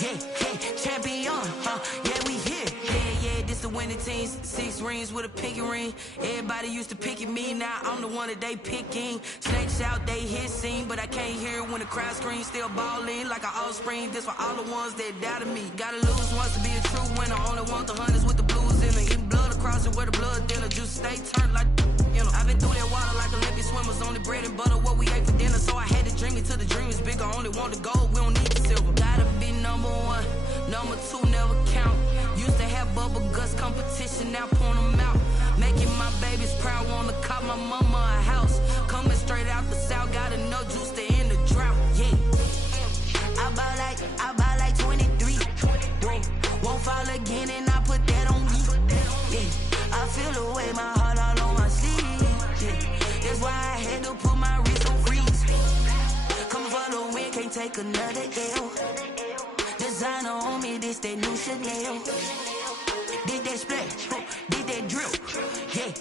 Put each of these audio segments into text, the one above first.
Yeah, yeah, champion, yeah, we here. Yeah, this the winning teams. 6 rings with a pinky ring. Everybody used to pick at me, now I'm the one that they picking. Snakes out, they hit scene, but I can't hear it when the crowd screams. Still ballin' like an offspring. This for all the ones that doubted me. Gotta lose once to be a true winner. Only want the hunters with the blues in it. Eating blood across it where the blood thinner. Juice stay turned like, you know. I've been through that water like Olympic swimmers. Only bread and butter, what we ate for dinner. So I had to dream it till the dream is bigger. Only want the gold, we don't need the silver. Gotta be number 1, number 2 never count. Used to have bubble guts competition, now point them out. Making my babies proud, wanna cop my mama a house. Coming straight out the south, gotta know juice to end the drought. Yeah, I buy like 23. Won't fall again, and I put that on me. Yeah, I feel the way, my heart all on my sleeve. Yeah, that's why I had to put my wrist on freeze. Coming for the win, can't take another L. Designer on me, this that new Chanel. Did that splash, did that drill. Yeah,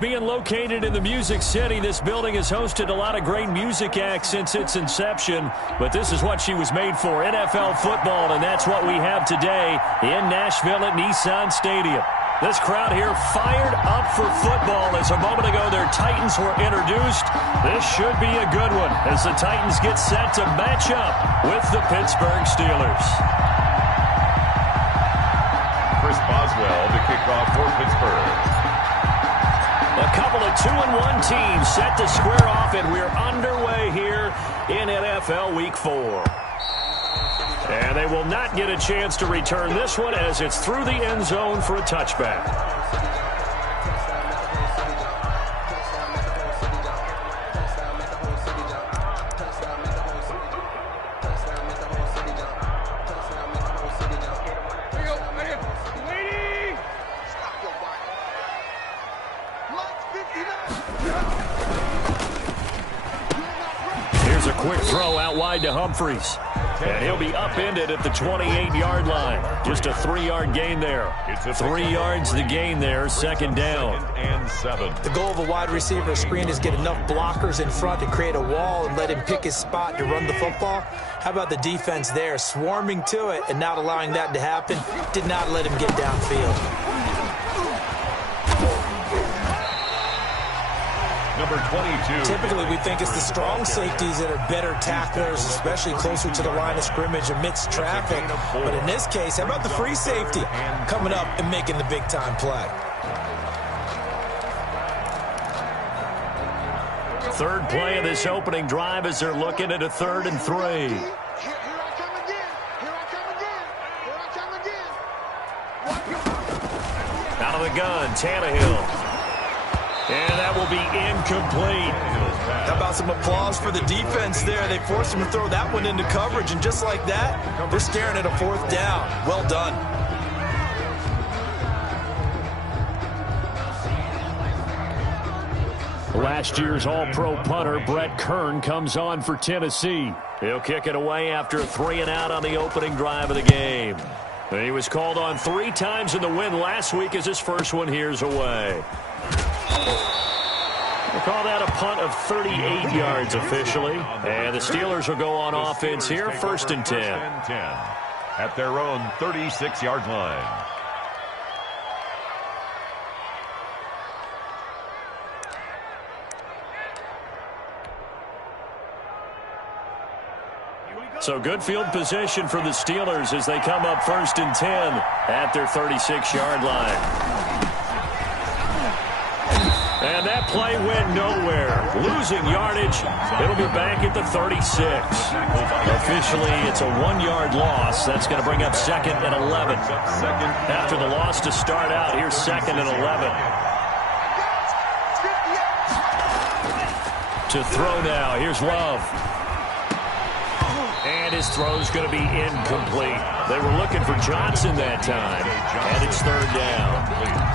Being located in the Music City, this building has hosted a lot of great music acts since its inception. But this is what she was made for, NFL football, and that's what we have today in Nashville at Nissan Stadium. This crowd here fired up for football as a moment ago their Titans were introduced. This should be a good one as the Titans get set to match up with the Pittsburgh Steelers. Chris Boswell to kick off for Pittsburgh. A couple of 2-1 teams set to square off, and we're underway here in NFL Week 4. And they will not get a chance to return this one as it's through the end zone for a touchback. Here's a quick throw out wide to Humphries. And he'll be upended at the 28-yard line. Just a 3-yard gain there. 3 yards the gain there, second down. And 7. The goal of a wide receiver screen is get enough blockers in front to create a wall and let him pick his spot to run the football. How about the defense there, swarming to it and not allowing that to happen? Did not let him get downfield. Number 22. Typically, we think it's the strong safeties that are better tacklers, especially closer to the line of scrimmage amidst traffic. But in this case, how about the free safety coming up and making the big-time play? Third play of this opening drive as they're looking at a 3rd and 3. Out of the gun, Tannehill. And that will be incomplete. How about some applause for the defense there? They forced him to throw that one into coverage, and just like that, they're staring at a 4th down. Well done. Last year's All-Pro punter, Brett Kern, comes on for Tennessee. He'll kick it away after a 3-and-out on the opening drive of the game. He was called on 3 times in the win last week as his first one here's away. We'll call that a punt of 38 yards officially. And the Steelers will go on offense here, 1st and 10. At their own 36-yard line. So good field position for the Steelers as they come up 1st and 10 at their 36-yard line. And that play went nowhere. Losing yardage. It'll be back at the 36. Officially, it's a 1-yard loss. That's going to bring up 2nd and 11. After the loss to start out, here's 2nd and 11. To throw now. Here's Love. And his throw's going to be incomplete. They were looking for Johnson that time. And it's 3rd down.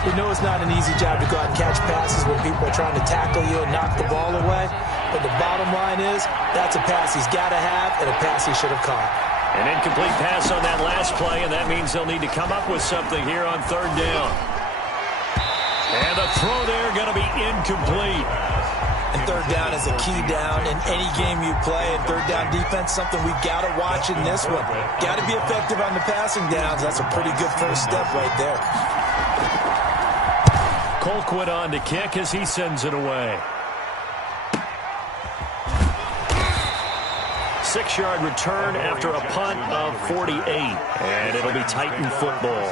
We know it's not an easy job to go out and catch passes when people are trying to tackle you and knock the ball away. But the bottom line is, that's a pass he's got to have and a pass he should have caught. An incomplete pass on that last play, and that means they'll need to come up with something here on 3rd down. And the throw there going to be incomplete. And third down is a key down in any game you play. And third down defense, something we've got to watch in this one. Got to be effective on the passing downs. That's a pretty good first step right there. Colquitt on to kick as he sends it away. 6-yard return after a punt of 48. And it'll be Titan football.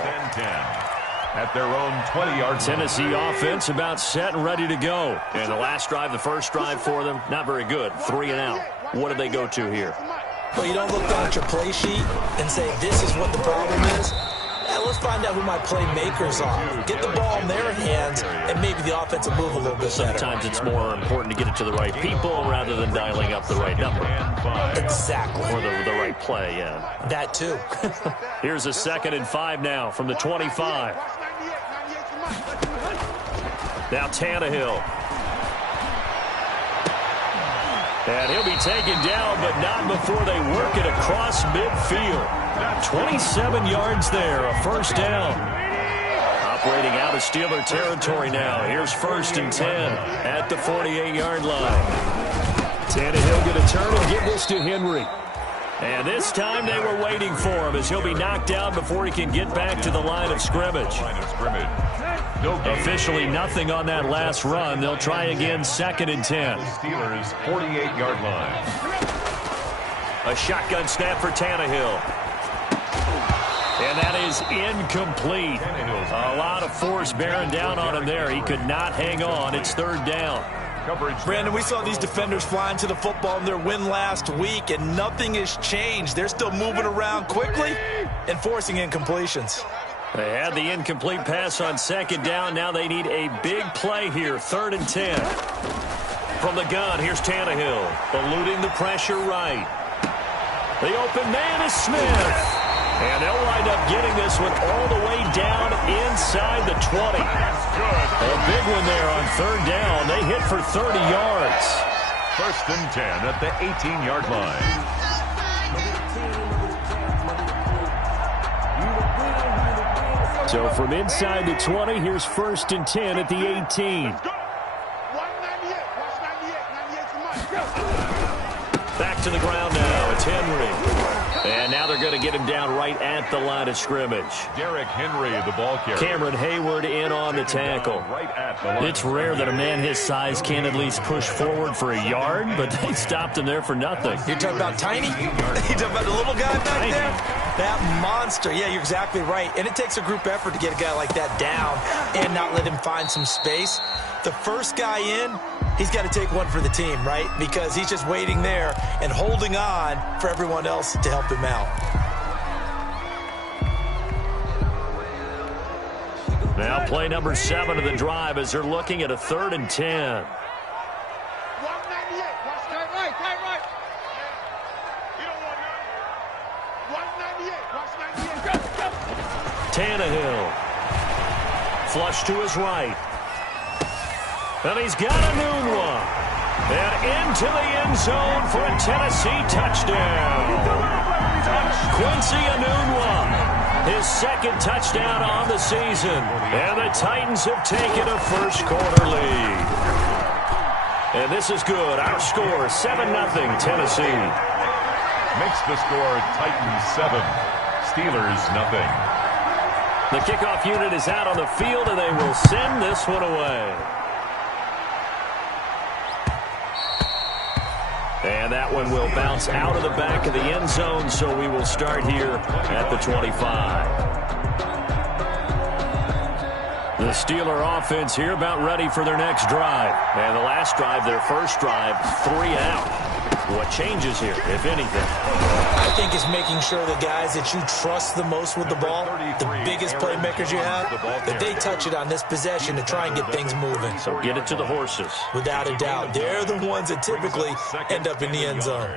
At their own 20-yard Tennessee offense about set and ready to go. And the last drive, the first drive for them, not very good. 3 and out. What do they go to here? Well, you don't look down at your play sheet and say, this is what the problem is. Let's find out who my playmakers are. Get the ball in their hands, and maybe the offense will move a little bit better. Sometimes it's more important to get it to the right people rather than dialing up the right number. Exactly. Or the right play, yeah. That too. Here's a 2nd and 5 now from the 25. Now Tannehill. And he'll be taken down, but not before they work it across midfield. 27 yards there, a first down. Operating out of Steeler territory now. Here's 1st and 10 at the 48-yard line. Tannehill going to turn and give this to Henry. And this time they were waiting for him as he'll be knocked down before he can get back to the line of scrimmage. Officially nothing on that last run. They'll try again, 2nd and 10. Steelers 48-yard line. A shotgun snap for Tannehill. And that is incomplete. A lot of force bearing down on him there. He could not hang on. It's 3rd down. Brandon, we saw these defenders flying to the football in their win last week, and nothing has changed. They're still moving around quickly and forcing incompletions. They had the incomplete pass on 2nd down. Now they need a big play here. 3rd and 10. From the gun, here's Tannehill. Eluding the pressure right. The open man is Smith. And they'll wind up getting this one all the way down inside the 20. A big one there on 3rd down. They hit for 30 yards. 1st and 10 at the 18-yard line. So from inside the 20, here's 1st and 10 at the 18. Back to the ground now. It's Henry. And now they're going to get him down right at the line of scrimmage. Derrick Henry, the ball carrier. Cameron Hayward in on the tackle. It's rare that a man his size can at least push forward for a yard, but they stopped him there for nothing. You're talking about Tiny? You're talking about the little guy back there? That monster. Yeah, you're exactly right. And it takes a group effort to get a guy like that down and not let him find some space. The first guy in, he's got to take one for the team, right? Because he's just waiting there and holding on for everyone else to help him out. Now play number 7 of the drive as they're looking at a 3rd and 10. Tannehill. Flush to his right. And he's got a new one. And into the end zone for a Tennessee touchdown. Quincy Enunwa, his 2nd touchdown on the season. And the Titans have taken a first-quarter lead. And this is good. Our score, 7-0 Tennessee. Makes the score Titans 7, Steelers nothing. The kickoff unit is out on the field, and they will send this one away. And that one will bounce out of the back of the end zone, so we will start here at the 25. The Steeler offense here about ready for their next drive. And the last drive, their first drive, 3 out. What changes here, if anything? I think it's making sure the guys that you trust the most with the ball, the biggest playmakers you have, that they touch it on this possession to try and get things moving. So get it to the horses. Without a doubt. They're the ones that typically end up in the end zone.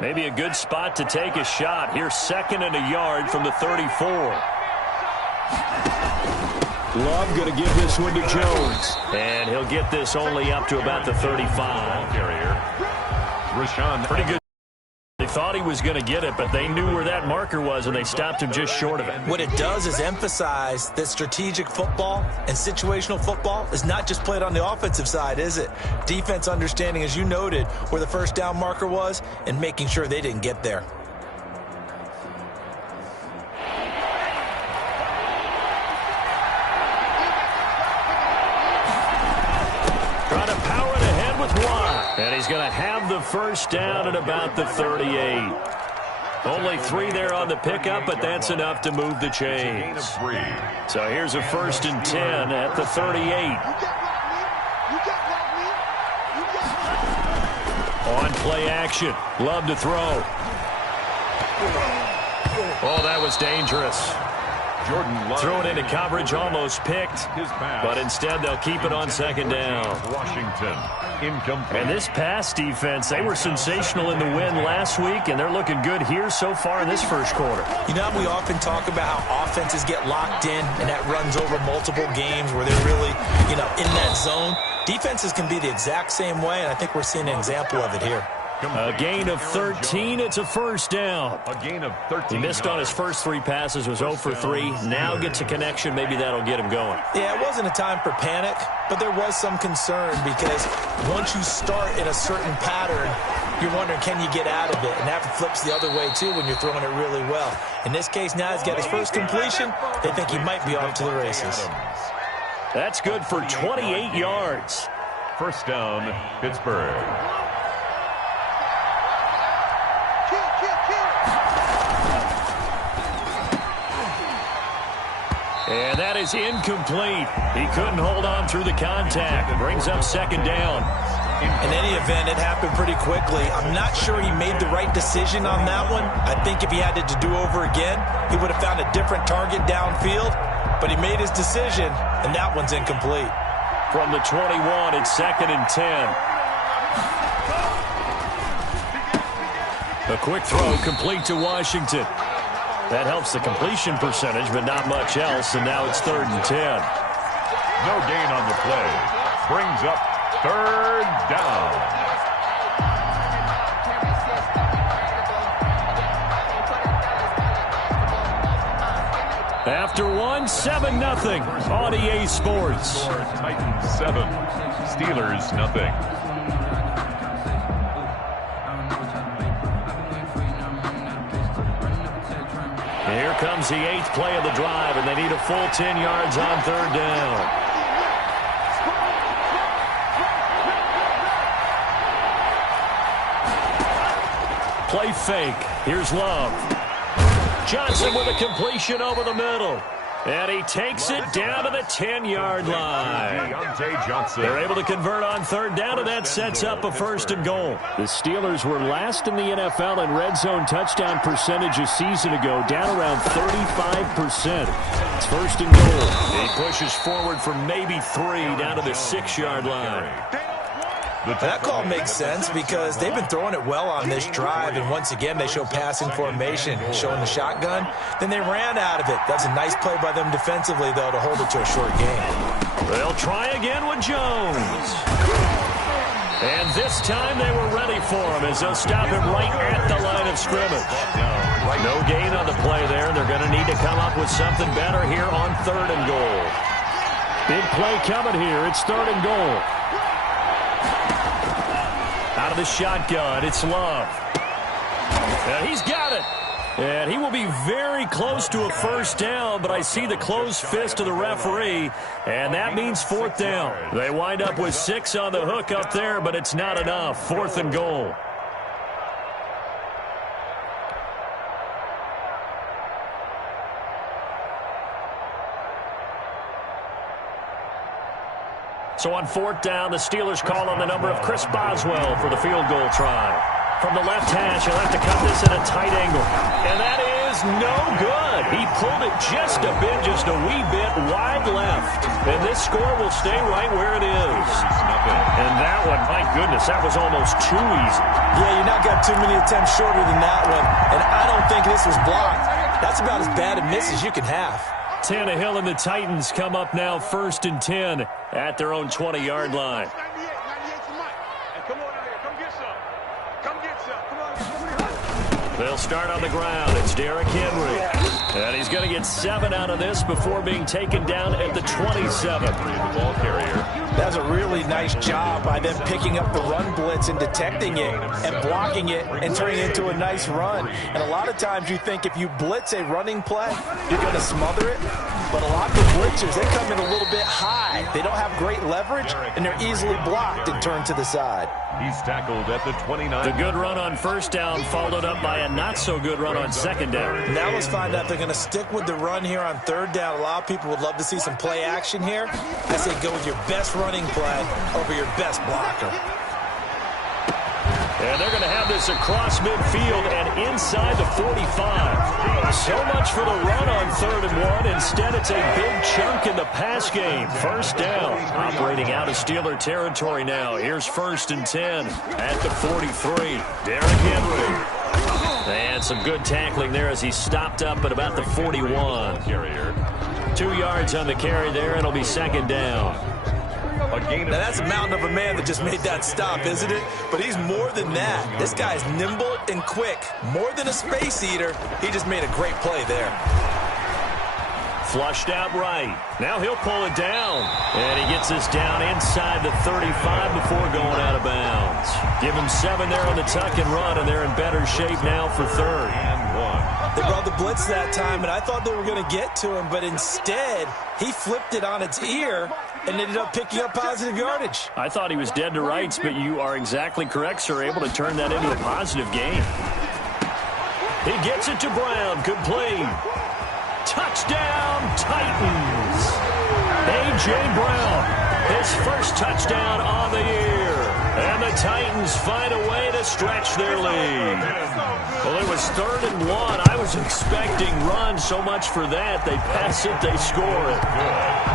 Maybe a good spot to take a shot. Here's 2nd and a yard from the 34. Love going to give this one to Jones. And he'll get this only up to about the 35. Rashawn. Pretty good thought he was going to get it, but they knew where that marker was, and they stopped him just short of it. What it does is emphasize that strategic football and situational football is not just played on the offensive side, is it? Defense understanding, as you noted, where the first down marker was and making sure they didn't get there. And he's going to have the first down at about the 38. Only 3 there on the pickup, but that's enough to move the chains. So here's a 1st and 10 at the 38. On play action. Love to throw. Oh, that was dangerous. Throw it into coverage, almost picked, but instead they'll keep it on 2nd down. Washington, incomplete. And this pass defense, they were sensational in the win last week, and they're looking good here so far in this first quarter. You know how we often talk about how offenses get locked in, and that runs over multiple games where they're really, in that zone? Defenses can be the exact same way, and I think we're seeing an example of it here. A gain of 13. It's a 1st down. A gain of 13. He missed on his first 3 passes, was 0 for 3. Now gets a connection. Maybe that'll get him going. Yeah, it wasn't a time for panic, but there was some concern because once you start in a certain pattern, you're wondering, can you get out of it? And that flips the other way, too, when you're throwing it really well. In this case, now he's got his first completion. They think he might be off to the races. That's good for 28 yards. 1st down, Pittsburgh. And that is incomplete. He couldn't hold on through the contact. Brings up 2nd down. In any event, it happened pretty quickly. I'm not sure he made the right decision on that one. I think if he had it to do over again, he would have found a different target downfield. But he made his decision, and that one's incomplete. From the 21, it's 2nd and 10. A quick throw complete to Washington. That helps the completion percentage, but not much else, and now it's 3rd and 10. No gain on the play. Brings up 3rd down. After 1, 7-0 on EA Sports. Titans 7, Steelers nothing. Here comes the 8th play of the drive, and they need a full 10 yards on 3rd down. Play fake. Here's Love. Johnson with a completion over the middle. And he takes it down to the 10-yard line. They're able to convert on 3rd down, and that sets up a 1st and goal. The Steelers were last in the NFL in red zone touchdown percentage a season ago, down around 35%. It's 1st and goal. He pushes forward for maybe 3 down to the 6-yard line. That call makes sense because they've been throwing it well on this drive, and once again they show passing formation, showing the shotgun. Then they ran out of it. That's a nice play by them defensively, though, to hold it to a short game. They'll try again with Jones. And this time they were ready for him as they'll stop him right at the line of scrimmage. No gain on the play there. They're going to need to come up with something better here on 3rd and goal. Big play coming here. It's 3rd and goal. Out of the shotgun, it's Love. And he's got it. And he will be very close to a 1st down, but I see the closed fist of the referee, and that means 4th down. They wind up with 6 on the hook up there, but it's not enough. 4th and goal. So on 4th down, the Steelers call on the number of Chris Boswell for the field goal try. From the left hash, he'll have to cut this at a tight angle. And that is no good. He pulled it just a wee bit wide left. And this score will stay right where it is. And that one, my goodness, that was almost too easy. Yeah, you're not got too many attempts shorter than that one. And I don't think this was blocked. That's about as bad a miss as you can have. Tannehill and the Titans come up now 1st and 10 at their own 20-yard line. They'll start on the ground. It's Derrick Henry. And he's going to get 7 out of this before being taken down at the 27. The ball carrier. That's a really nice job by them picking up the run blitz and detecting it and blocking it and turning it into a nice run. And a lot of times you think if you blitz a running play, you're going to smother it. But a lot of the blitzers, they come in a little bit high. They don't have great leverage, and they're easily blocked and turned to the side. He's tackled at the 29. The good run on first down followed up by a not-so-good run on second down. Now let's find out if they're going to stick with the run here on third down. A lot of people would love to see some play action here. I say go with your best running play over your best blocker. And they're going to have this across midfield and inside the 45. So much for the run on 3rd and 1. Instead, it's a big chunk in the pass game. First down. Operating out of Steeler territory now. Here's 1st and 10 at the 43. Derrick Henry. And some good tackling there as he stopped up at about the 41. 2 yards on the carry there, and it'll be 2nd down. Now that's a mountain of a man that just made that stop, isn't it? But he's more than that. This guy's nimble and quick. More than a space eater. He just made a great play there. Flushed out right. Now he'll pull it down. And he gets this down inside the 35 before going out of bounds. Give him 7 there on the tuck and run, and they're in better shape now for 3rd and 1. They brought the blitz that time, and I thought they were going to get to him, but instead he flipped it on its ear and ended up picking up positive yardage. I thought he was dead to rights, but you are exactly correct, sir. Able to turn that into a positive gain. He gets it to Brown. Complete. Touchdown, Titans. A.J. Brown, his first touchdown on the year. And the Titans find a way to stretch their lead. Well, it was 3rd and 1. I was expecting run so much for that. They pass it, they score it.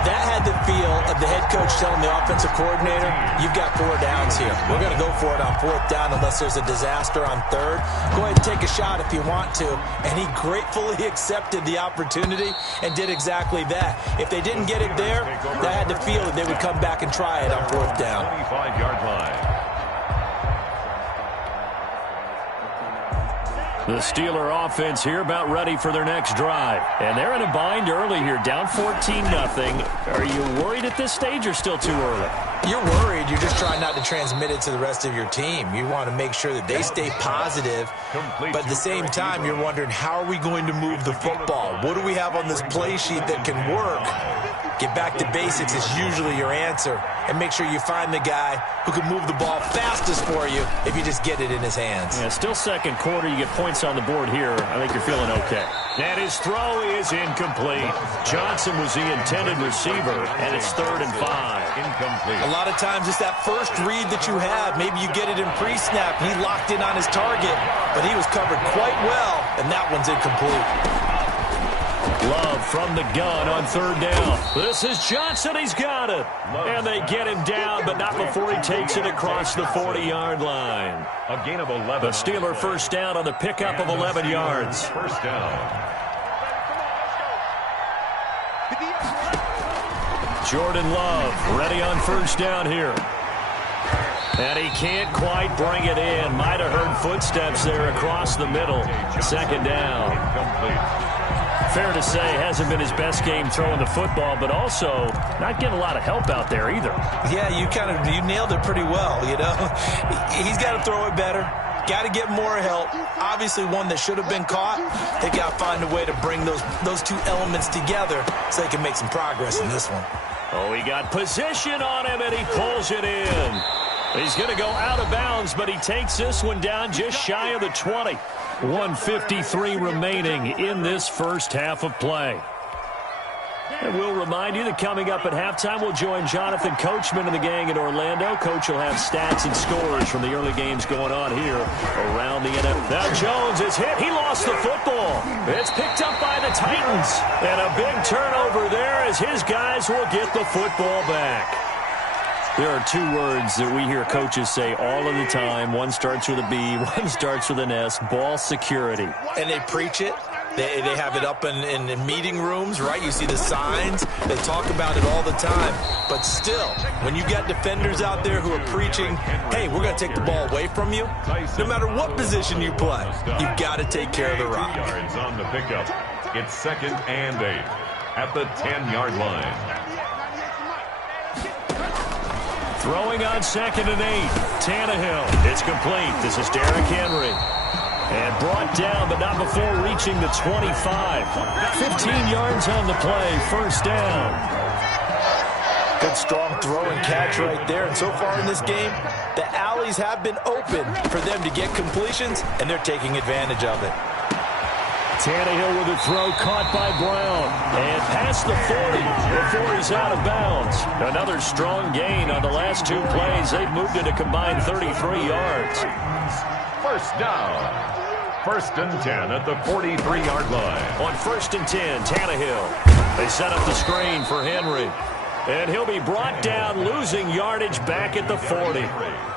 That had the feel of the head coach telling the offensive coordinator, you've got 4 downs here. We're going to go for it on 4th down unless there's a disaster on 3rd. Go ahead and take a shot if you want to. And he gratefully accepted the opportunity and did exactly that. If they didn't get it there, that had the feel that they would come back and try it on 4th down. 25-yard line. The Steeler offense here about ready for their next drive. And they're in a bind early here, down 14-0. Are you worried at this stage or still too early? You're worried. You're just trying not to transmit it to the rest of your team. You want to make sure that they stay positive. But at the same time, you're wondering, how are we going to move the football? What do we have on this play sheet that can work? Get back to basics is usually your answer. And make sure you find the guy who can move the ball fastest for you if you just get it in his hands. Yeah, still second quarter. You get points on the board here. I think you're feeling okay. And his throw is incomplete. Johnson was the intended receiver, and it's 3rd and 5. Incomplete. A lot of times it's that first read that you have. Maybe you get it in pre-snap, and he locked in on his target, but he was covered quite well, and that one's incomplete. Love from the gun on 3rd down. This is Johnson. He's got it. And they get him down, but not before he takes it across the 40-yard line. A gain of 11. The Steeler first down on the pickup of 11 yards. First down. Jordan Love ready on first down here. And he can't quite bring it in. Might have heard footsteps there across the middle. 2nd down. Incomplete. Fair to say, hasn't been his best game throwing the football, but also not getting a lot of help out there either. Yeah, you nailed it pretty well, you know. He's got to throw it better. Got to get more help. Obviously one that should have been caught. They got to find a way to bring those 2 elements together so they can make some progress in this one. Oh, he got position on him, and he pulls it in. He's going to go out of bounds, but he takes this one down just shy of the 20. 1:53 remaining in this first half of play. And we'll remind you that coming up at halftime, we'll join Jonathan Coachman and the gang in Orlando. Coach will have stats and scores from the early games going on here around the NFL. Now Jones is hit. He lost the football. It's picked up by the Titans. And a big turnover there as his guys will get the football back. There are 2 words that we hear coaches say all of the time. One starts with a B, one starts with an S. Ball security. And they preach it. They have it up in meeting rooms, right? You see the signs. They talk about it all the time. But still, when you got defenders out there who are preaching, hey, we're going to take the ball away from you, no matter what position you play, you've got to take care of the rock. Yards on the pickup. It's 2nd and 8 at the 10-yard line. Throwing on 2nd and 8. Tannehill. It's complete. This is Derrick Henry. And brought down, but not before reaching the 25. 15 yards on the play. First down. Good, strong throw and catch right there. And so far in this game, the alleys have been open for them to get completions, and they're taking advantage of it. Tannehill with a throw caught by Brown. And past the 40 before he's out of bounds. Another strong gain on the last 2 plays. They've moved it a combined 33 yards. First down. 1st and 10 at the 43-yard line. On 1st and 10, Tannehill. They set up the screen for Henry. And he'll be brought down, losing yardage back at the 40.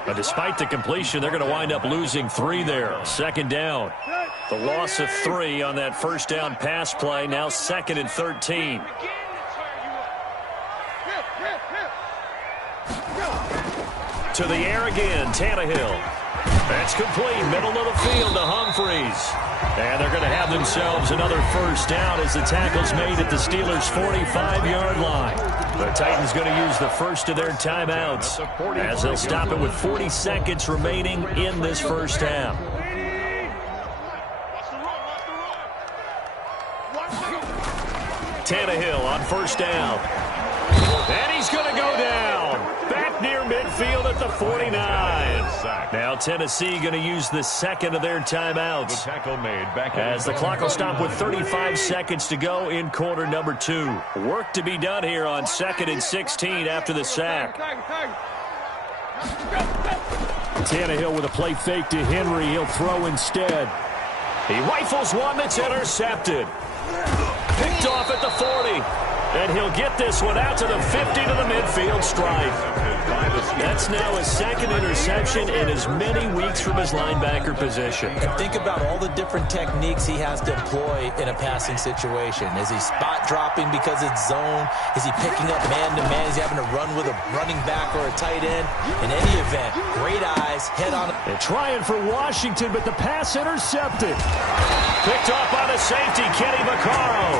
But despite the completion, they're going to wind up losing 3 there. 2nd down. The loss of 3 on that first down pass play. Now 2nd and 13. To the air again, Tannehill. That's complete, middle of the field to Humphreys. And they're going to have themselves another first down as the tackle's made at the Steelers' 45-yard line. The Titans going to use the first of their timeouts as they'll stop it with 40 seconds remaining in this first half. Tannehill on first down. And he's going to go down. Back near midfield at the 49. Now Tennessee going to use the second of their timeouts. As the clock will stop with 35 seconds to go in quarter number 2. Work to be done here on 2nd and 16 after the sack. Tannehill with a play fake to Henry. He'll throw instead. He rifles one that's intercepted. Picked off at the 40. And he'll get this one out to the 50 to the midfield stripe. That's now his 2nd interception in as many weeks from his linebacker position. And think about all the different techniques he has to employ in a passing situation. Is he spot dropping because it's zone? Is he picking up man-to-man? Is he having to run with a running back or a tight end? In any event, great eyes, head on. They're trying for Washington, but the pass intercepted. Picked off by the safety, Kenny Vaccaro.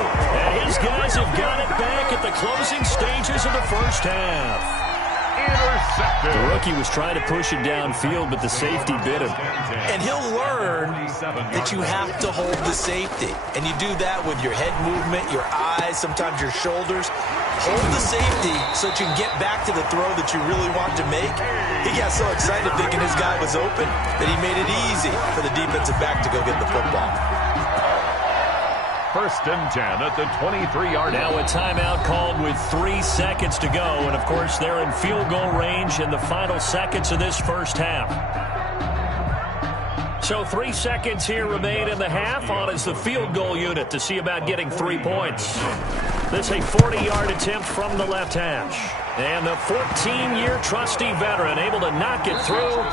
And his guys have got it back at the closing stages of the first half. Intercepted. The rookie was trying to push it downfield, but the safety bit him. And he'll learn that you have to hold the safety. And you do that with your head movement, your eyes, sometimes your shoulders. Hold the safety so that you can get back to the throw that you really want to make. He got so excited thinking his guy was open that he made it easy for the defensive back to go get the football. 1st and 10 at the 23-yard line. Now a timeout called with 3 seconds to go. And, of course, they're in field goal range in the final seconds of this first half. So 3 seconds here remain in the half. On is the field goal unit to see about getting 3 points. This a 40-yard attempt from the left hash. And the 14-year trusty veteran able to knock it through.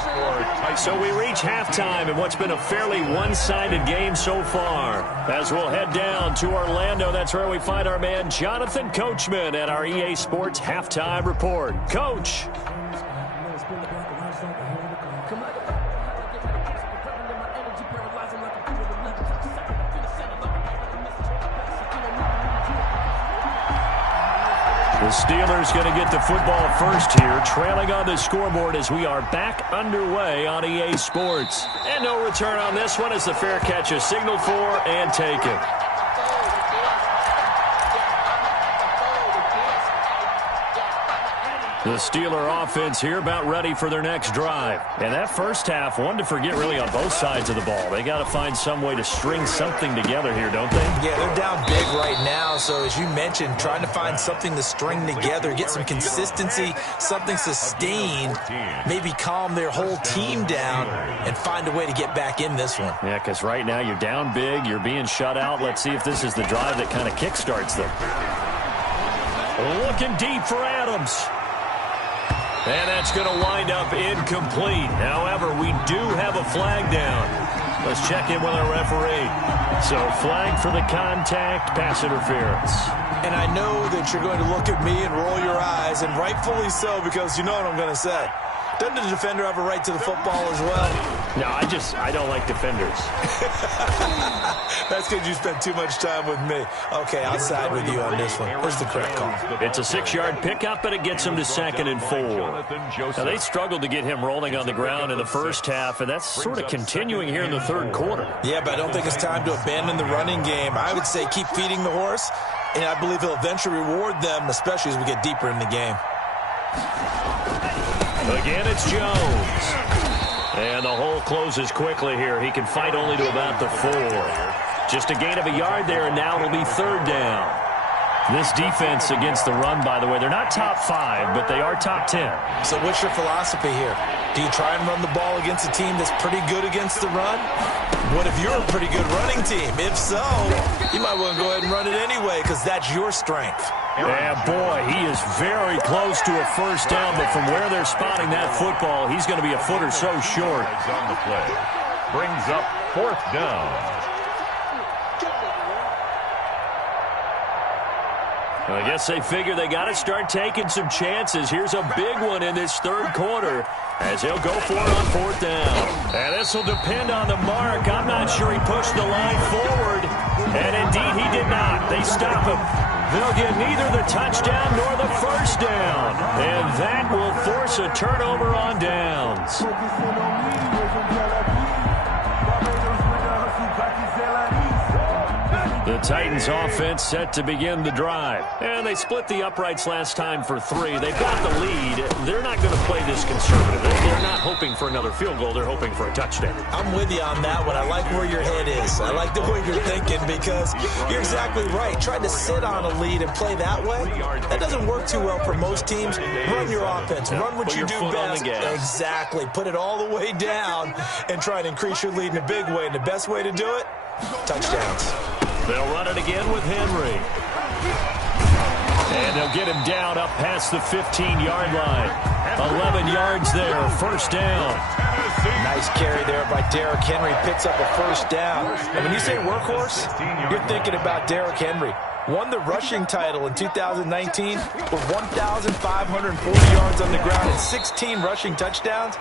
So we reach halftime in what's been a fairly one-sided game so far. As we'll head down to Orlando, that's where we find our man Jonathan Coachman at our EA Sports Halftime Report. Coach. The Steelers going to get the football first here, trailing on the scoreboard as we are back underway on EA Sports. And no return on this one as the fair catch is signaled for and taken. The Steeler offense here about ready for their next drive. And that first half, one to forget really on both sides of the ball. They got to find some way to string something together here, don't they? Yeah, they're down big right now. So as you mentioned, trying to find something to string together, get some consistency, something sustained, maybe calm their whole team down and find a way to get back in this one. Yeah, because right now you're down big, you're being shut out. Let's see if this is the drive that kind of kickstarts them. Looking deep for Adams. And that's going to wind up incomplete. However, we do have a flag down. Let's check in with our referee. So flag for the contact, pass interference. And I know that you're going to look at me and roll your eyes, and rightfully so, because you know what I'm going to say. Doesn't the defender have a right to the football as well? No, I don't like defenders. That's because you spent too much time with me. Okay, I'll side with you on this one. Where's the correct call? It's a 6-yard pickup, and it gets him to 2nd and 4. Now, they struggled to get him rolling on the ground in the first half, and that's sort of continuing here in the third quarter. Yeah, but I don't think it's time to abandon the running game. I would say keep feeding the horse, and I believe he'll eventually reward them, especially as we get deeper in the game. Again, it's Jones. And the hole closes quickly here. He can fight only to about the 4. Just a gain of a yard there, and now it'll be 3rd down. This defense against the run, by the way, they're not top 5, but they are top 10. So what's your philosophy here? Do you try and run the ball against a team that's pretty good against the run? What if you're a pretty good running team? If so, you might want to go ahead and run it anyway because that's your strength. Yeah, boy, he is very close to a first down, but from where they're spotting that football, he's going to be a foot or so short. On the play. Brings up 4th down. I guess they figure they got to start taking some chances. Here's a big one in this third quarter as he'll go for it on 4th down. And this will depend on the mark. I'm not sure he pushed the line forward. And indeed he did not. They stop him. They'll get neither the touchdown nor the first down. And that will force a turnover on downs. The Titans offense set to begin the drive. And they split the uprights last time for 3. They've got the lead. They're not going to play this conservative. They're not hoping for another field goal. They're hoping for a touchdown. I'm with you on that one. I like where your head is. I like the way you're thinking because you're exactly right. Trying to sit on a lead and play that way, that doesn't work too well for most teams. Run your offense. Run what you do best. Exactly. Put it all the way down and try and increase your lead in a big way. And the best way to do it, touchdowns. They'll run it again with Henry. And they'll get him down up past the 15-yard line. 11 yards there, first down. Nice carry there by Derrick Henry. Picks up a first down. And when you say workhorse, you're thinking about Derrick Henry. Won the rushing title in 2019 with 1,540 yards on the ground and 16 rushing touchdowns.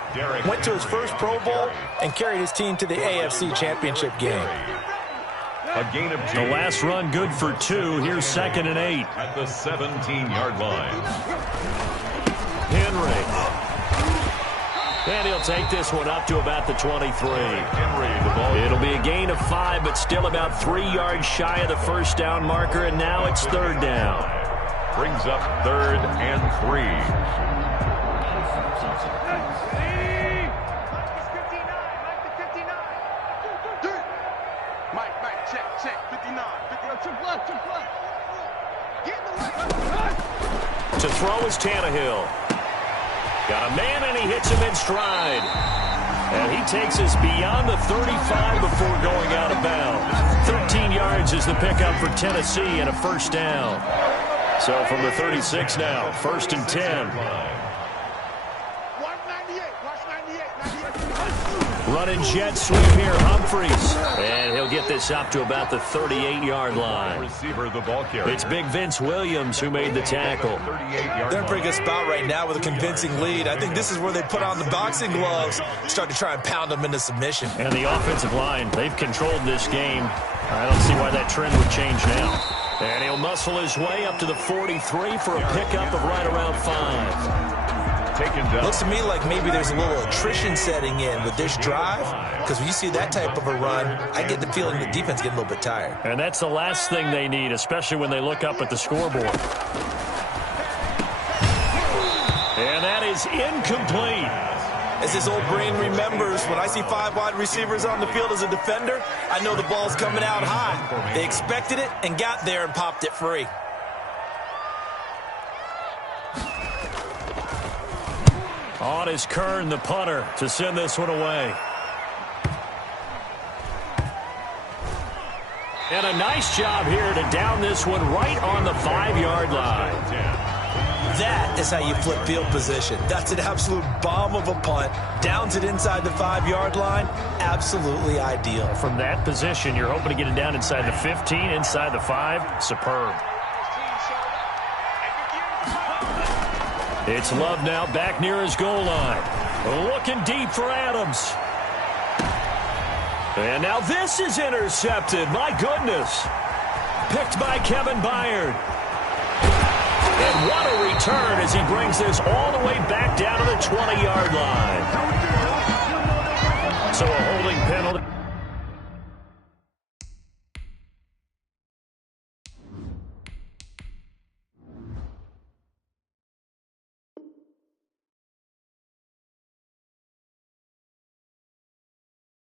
Went to his first Pro Bowl and carried his team to the AFC Championship game. A gain of 2. The last run good for 2. Here's 2nd and 8. At the 17-yard line. Henry. And he'll take this one up to about the 23. Henry, the ball. It'll be a gain of 5, but still about 3 yards shy of the first down marker, and now it's 3rd down. Brings up 3rd and 3. To throw is Tannehill. Got a man, and he hits him in stride. And he takes us beyond the 35 before going out of bounds. 13 yards is the pickup for Tennessee and a first down. So from the 36 now, 1st and 10. Running jet sweep here, Humphreys. And he'll get this up to about the 38-yard line. Receiver, the ball carrier. It's big Vince Williams who made the tackle. They're in a pretty good spot right now with a convincing lead. I think this is where they put on the boxing gloves, start to try and pound them into submission. And the offensive line, they've controlled this game. I don't see why that trend would change now. And he'll muscle his way up to the 43 for a pickup of right around 5. Taken down. Looks to me like maybe there's a little attrition setting in with this drive, because when you see that type of a run, I get the feeling the defense getting a little bit tired. And that's the last thing they need, especially when they look up at the scoreboard. And that is incomplete. As his old brain remembers, when I see 5 wide receivers on the field as a defender, I know the ball's coming out high. They expected it and got there and popped it free. On is Kern, the punter, to send this one away. And a nice job here to down this one right on the 5-yard line. That is how you flip field position. That's an absolute bomb of a punt. Downs it inside the 5-yard line. Absolutely ideal. From that position, you're hoping to get it down inside the 15, inside the 5. Superb. It's Love now back near his goal line. Looking deep for Adams. And now this is intercepted. My goodness. Picked by Kevin Byard. And what a return as he brings this all the way back down to the 20-yard line. So a holding penalty.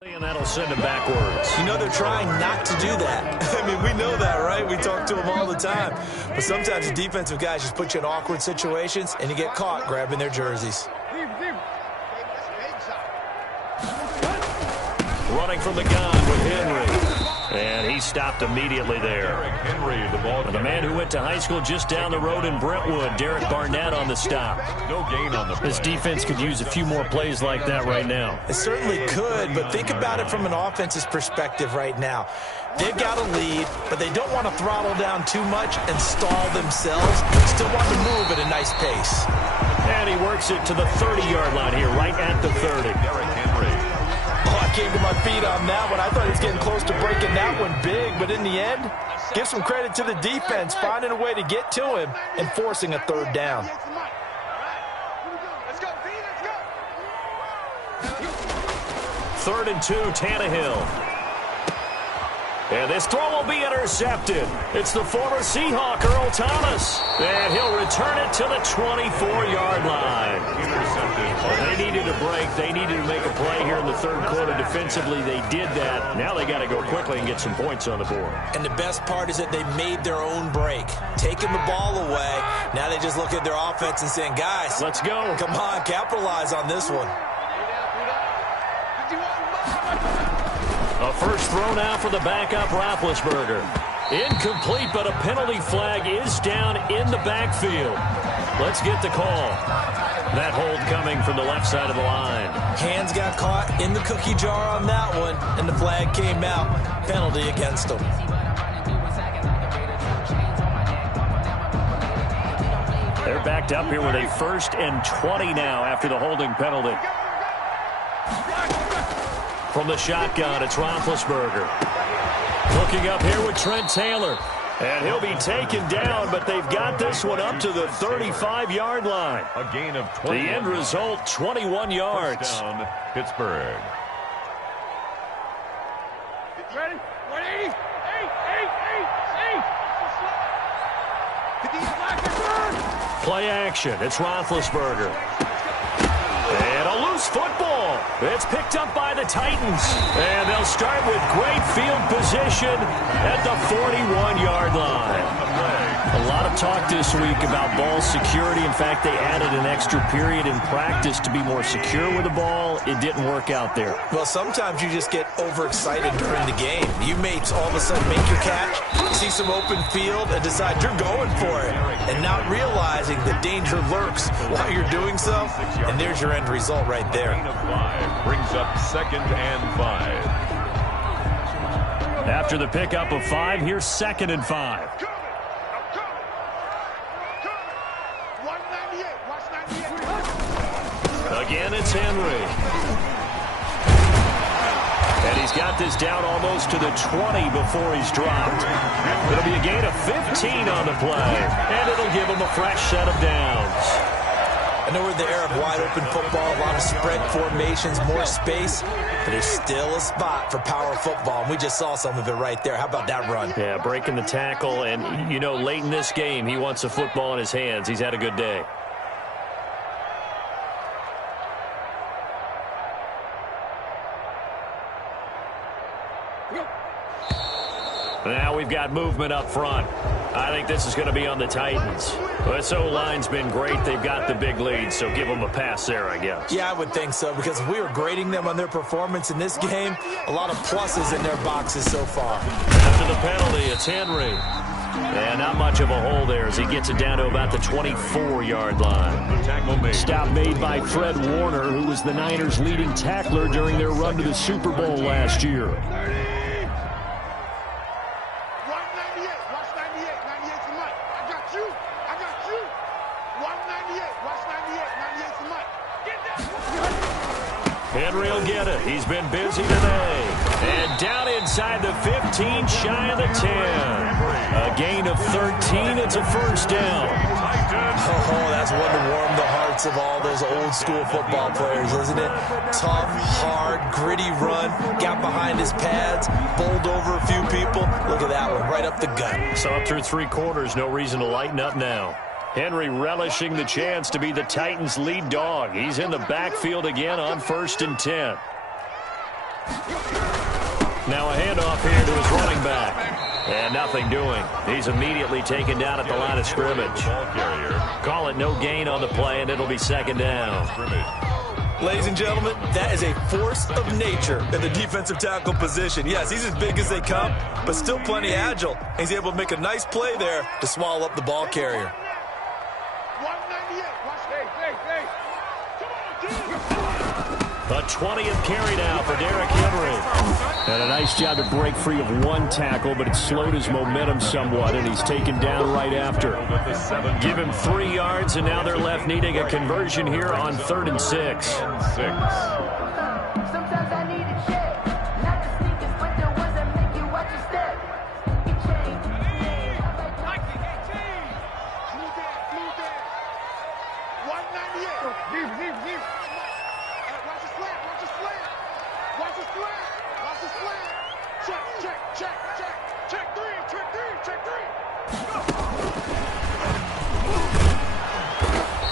And that'll send him backwards. You know they're trying not to do that. I mean, we know that, right? We talk to them all the time. But sometimes the defensive guys just put you in awkward situations, and you get caught grabbing their jerseys. Running from the gun with Henry. And he stopped immediately there. Henry, the man who went to high school just down the road in Brentwood, Derek Barnett on the stop. No gain on the play. This defense could use a few more plays like that right now. It certainly could, but think about it from an offense's perspective right now. They've got a lead, but they don't want to throttle down too much and stall themselves. Still want to move at a nice pace. And he works it to the 30-yard line here, right at the 30. Derek Henry. Oh, I came to my feet on that one. I thought he was getting close to breaking that one big, but in the end, give some credit to the defense, finding a way to get to him and forcing a third down. Third and 2, Tannehill. And this throw will be intercepted. It's the former Seahawk, Earl Thomas. And he'll return it to the 24-yard line. Well, they needed a break. They needed to make a play here in the third quarter. Defensively, they did that. Now they got to go quickly and get some points on the board. And the best part is that they made their own break. Taking the ball away, now they just look at their offense and saying, guys, let's go. Come on, capitalize on this one. A first throw now for the backup Roethlisberger. Incomplete, but a penalty flag is down in the backfield. Let's get the call. That hold coming from the left side of the line. Hands got caught in the cookie jar on that one, and the flag came out. Penalty against them. They're backed up here with a 1st and 20 now after the holding penalty. From the shotgun, it's Roethlisberger. Looking up here with Trent Taylor. And he'll be taken down, but they've got this one up to the 35-yard line. A gain of 20. The end result, 21 yards. First down, Pittsburgh. Ready? 180. 8. Play action. It's Roethlisberger. And a loose football. It's picked up by the Titans. And they'll start with great field position at the 41-yard line. A lot of talk this week about ball security. In fact, they added an extra period in practice to be more secure with the ball. It didn't work out there. Well, sometimes you just get overexcited during the game. You may all of a sudden make your catch, see some open field, and decide you're going for it, and not realizing the danger lurks while you're doing so. And there's your end result right there. Gain of 5 brings up 2nd and 5. After the pickup of 5, here's 2nd and 5. Again, it's Henry. And he's got this down almost to the 20 before he's dropped. It'll be a gain of 15 on the play, and it'll give him a fresh set of downs. I know we're in the era of wide-open football, a lot of spread formations, more space, but there's still a spot for power football, and we just saw some of it right there. How about that run? Yeah, breaking the tackle, and, you know, late in this game, he wants a football in his hands. He's had a good day. Now we've got movement up front. I think this is going to be on the Titans. This O-line's been great. They've got the big lead, so give them a pass there, I guess. Yeah, I would think so, because if we were grading them on their performance in this game, a lot of pluses in their boxes so far. After the penalty, it's Henry. And not much of a hole there as he gets it down to about the 24-yard line. Stop made by Fred Warner, who was the Niners' leading tackler during their run to the Super Bowl last year. Henry will get it. He's been busy today. And down inside the 15, shy of the 10. A gain of 13. It's a first down. Oh, that's one to warm the hearts of all those old-school football players, isn't it? Tough, hard, gritty run. Got behind his pads, bowled over a few people. Look at that one, right up the gut. So up through 3 quarters, no reason to lighten up now. Henry relishing the chance to be the Titans' lead dog. He's in the backfield again on 1st and 10. Now a handoff here to his running back. And nothing doing. He's immediately taken down at the line of scrimmage. Call it no gain on the play, and it'll be 2nd down. Ladies and gentlemen, that is a force of nature in the defensive tackle position. Yes, he's as big as they come, but still plenty agile. He's able to make a nice play there to swallow up the ball carrier. A 20th carry now for Derrick Henry. And a nice job to break free of one tackle, but it slowed his momentum somewhat, and he's taken down right after. Give him 3 yards, and now they're left needing a conversion here on 3rd and 6.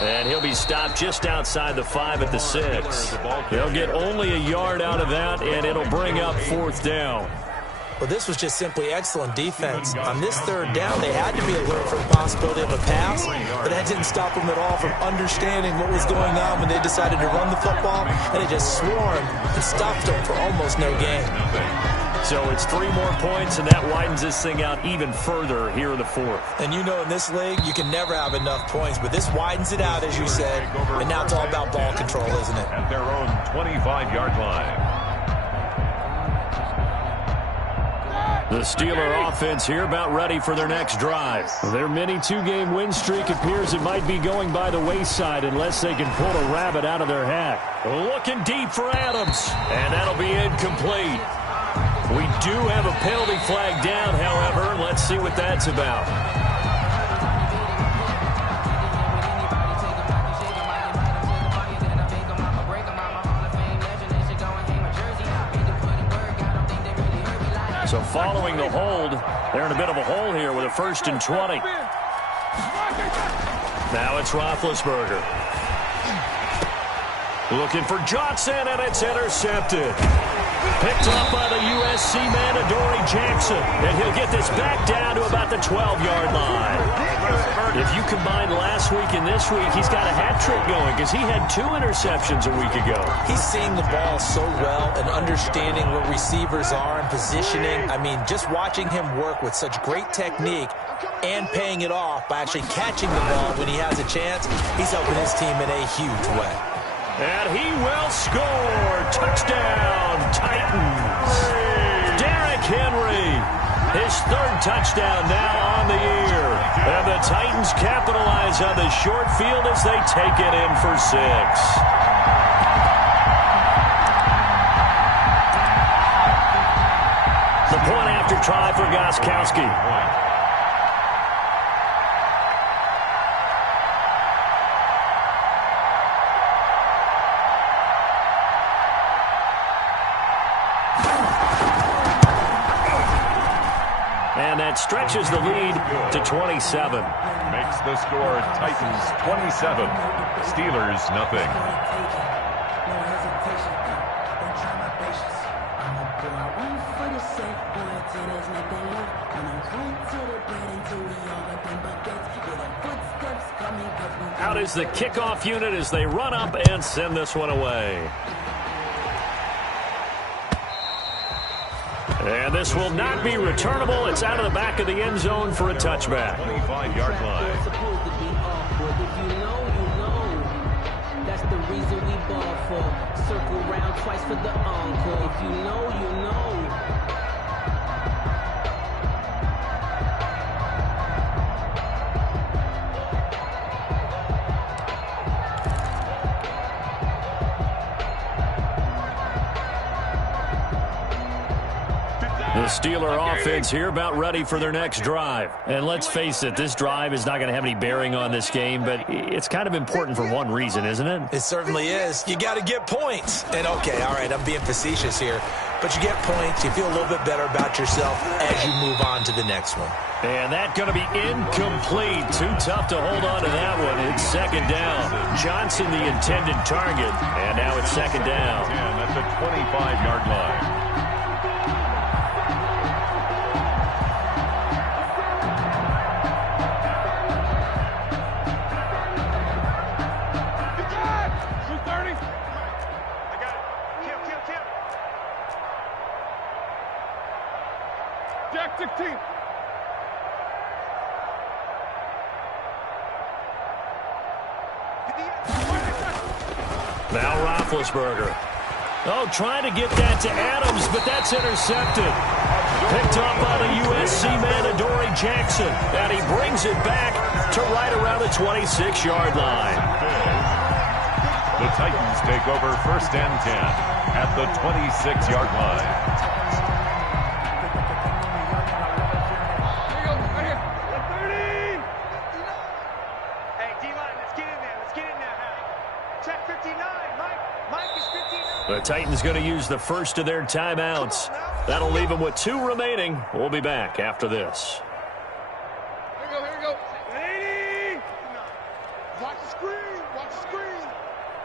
And he'll be stopped just outside the 5 at the 6. They'll get only a yard out of that, and it'll bring up 4th down. Well, this was just simply excellent defense. On this 3rd down, they had to be alert for the possibility of a pass, but that didn't stop them at all from understanding what was going on when they decided to run the football, and they just swarmed and stopped them for almost no gain. So it's 3 more points, and that widens this thing out even further here in the 4th. And you know in this league, you can never have enough points, but this widens it out, as you said, and now it's all about ball control, isn't it? At their own 25-yard line. The Steeler offense here about ready for their next drive. Their mini 2-game win streak appears it might be going by the wayside unless they can pull a rabbit out of their hat. Looking deep for Adams, and that'll be incomplete. We do have a penalty flag down, however. Let's see what that's about. So following the hold, they're in a bit of a hole here with a 1st and 20. Now it's Roethlisberger. Looking for Johnson, and it's intercepted. Picked up by the USC man, Adoree Jackson. And he'll get this back down to about the 12-yard line. If you combine last week and this week, he's got a hat trick going because he had 2 interceptions a week ago. He's seeing the ball so well and understanding what receivers are and positioning. I mean, just watching him work with such great technique and paying it off by actually catching the ball when he has a chance, he's helping his team in a huge way. And he will score. Touchdown, Titans. Derrick Henry, his 3rd touchdown now on the year. And the Titans capitalize on the short field as they take it in for 6. The point after try for Gostkowski. And that stretches the lead to 27. Makes the score Titans 27, Steelers nothing. Out is the kickoff unit as they run up and send this one away. And this will not be returnable. It's out of the back of the end zone for a touchback. 25-yard line. Supposed to be awkward. If you know, you know. That's the reason we ball for. Circle round twice for the encore. If you know, you know. The Steeler offense here about ready for their next drive. And let's face it, this drive is not going to have any bearing on this game, but it's kind of important for one reason, isn't it? It certainly is. You got to get points. And, okay, all right, I'm being facetious here. But you get points, you feel a little bit better about yourself as you move on to the next one. And that's going to be incomplete. Too tough to hold on to that one. It's second down. Johnson, the intended target. And now it's second down. And that's a 25-yard line. Jack 16. Now Roethlisberger. Oh, trying to get that to Adams, but that's intercepted. Picked up by the USC man, Adoree Jackson. And he brings it back to right around the 26-yard line. The Titans take over 1st and 10 at the 26-yard line. The Titans going to use the first of their timeouts. That'll leave them with 2 remaining. We'll be back after this. Here we go. 80. Watch the screen. Watch the screen.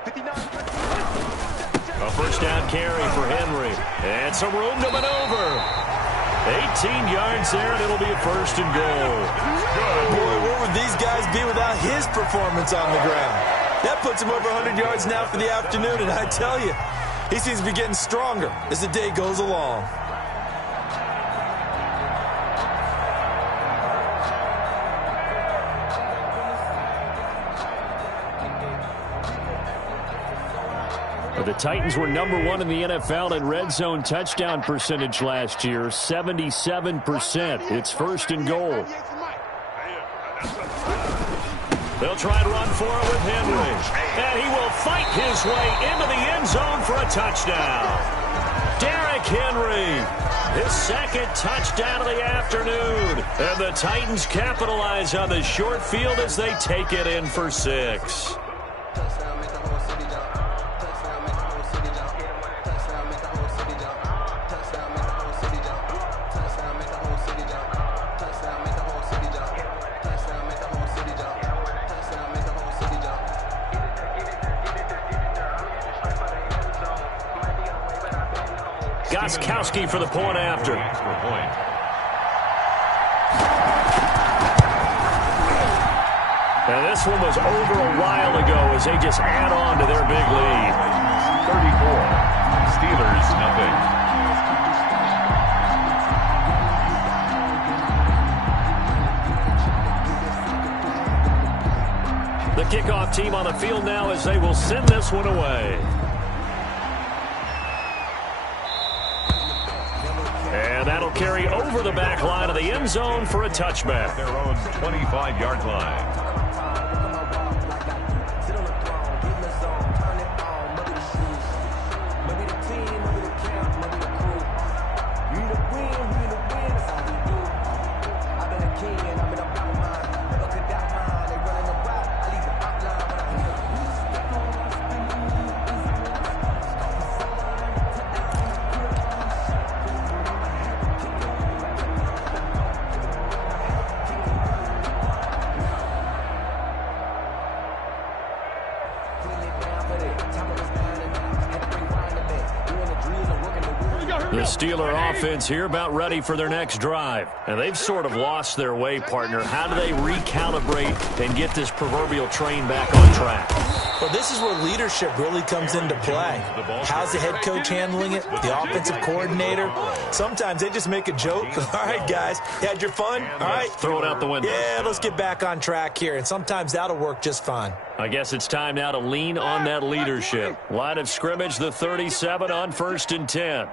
59. A first down carry for Henry. And some room to maneuver. 18 yards there, and it'll be a first and goal. Boy, where would these guys be without his performance on the ground? That puts him over 100 yards now for the afternoon, and I tell you, he seems to be getting stronger as the day goes along. The Titans were number 1 in the NFL in red zone touchdown percentage last year, 77%. It's first and goal. They'll try to run for it with Henry. And he will fight his way into the end zone for a touchdown. Derrick Henry, his second touchdown of the afternoon. And the Titans capitalize on the short field as they take it in for 6. Goskowski for the point after. And this one was over a while ago as they just add on to their big lead. 34. Steelers, nothing. The kickoff team on the field now as they will send this one away. And that'll carry over the back line of the end zone for a touchback. Their own 25-yard line. The Steeler offense here about ready for their next drive. And they've sort of lost their way, partner. How do they recalibrate and get this proverbial train back on track? Well, this is where leadership really comes into play. How's the head coach handling it? The offensive coordinator? Sometimes they just make a joke. All right, guys, you had your fun? All right. Throw it out the window. Yeah, let's get back on track here. And sometimes that'll work just fine. I guess it's time now to lean on that leadership. Line of scrimmage, the 37 on 1st and 10.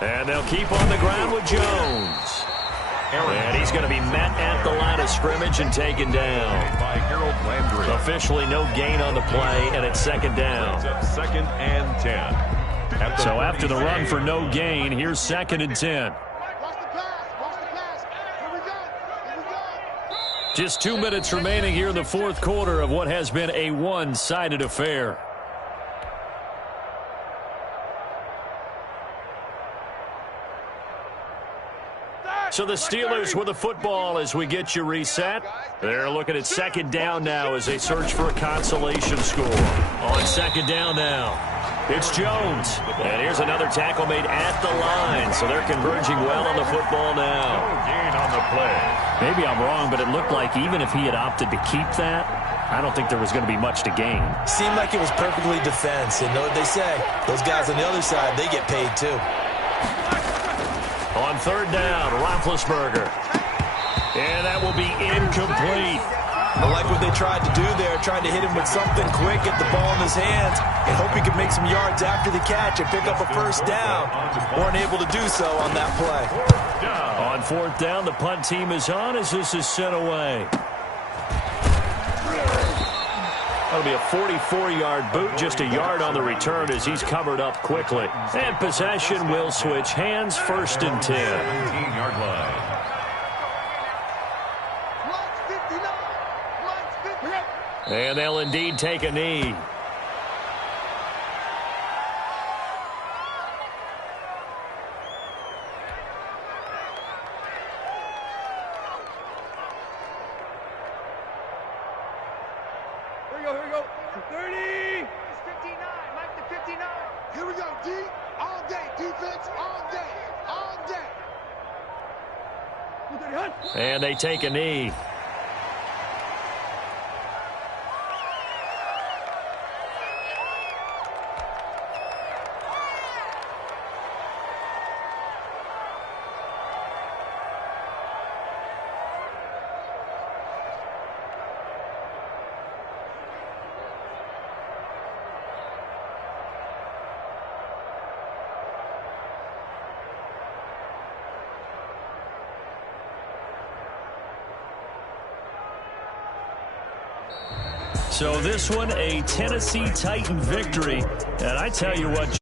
And they'll keep on the ground with Jones. And he's going to be met at the line of scrimmage and taken down. By Harold Landry. Officially no gain on the play, and it's 2nd down. Second and 10. So after the run for no gain, here's 2nd and 10. Just 2 minutes remaining here in the 4th quarter of what has been a one-sided affair. So the Steelers with the football as we get you reset. They're looking at 2nd down now as they search for a consolation score. On 2nd down now, it's Jones. And here's another tackle made at the line. So they're converging well on the football now. No gain on the play. Maybe I'm wrong, but it looked like even if he had opted to keep that, I don't think there was going to be much to gain. Seemed like it was perfectly defense. And know what they say? Those guys on the other side, they get paid too. On 3rd down, Roethlisberger. And that will be incomplete. I like what they tried to do there, trying to hit him with something quick, get the ball in his hands, and hope he could make some yards after the catch and pick up a 1st down. Weren't able to do so on that play. On 4th down, the punt team is on as this is sent away. That'll be a 44-yard boot, just a yard on the return as he's covered up quickly. And possession will switch hands, 1st and 10. 17-yard line. And they'll indeed take a knee. Here we go. 30. It's 59. Mike the 59. Here we go, D. All day. Defense all day. All day. And they take a knee. So this one, a Tennessee Titan victory. And I tell you what,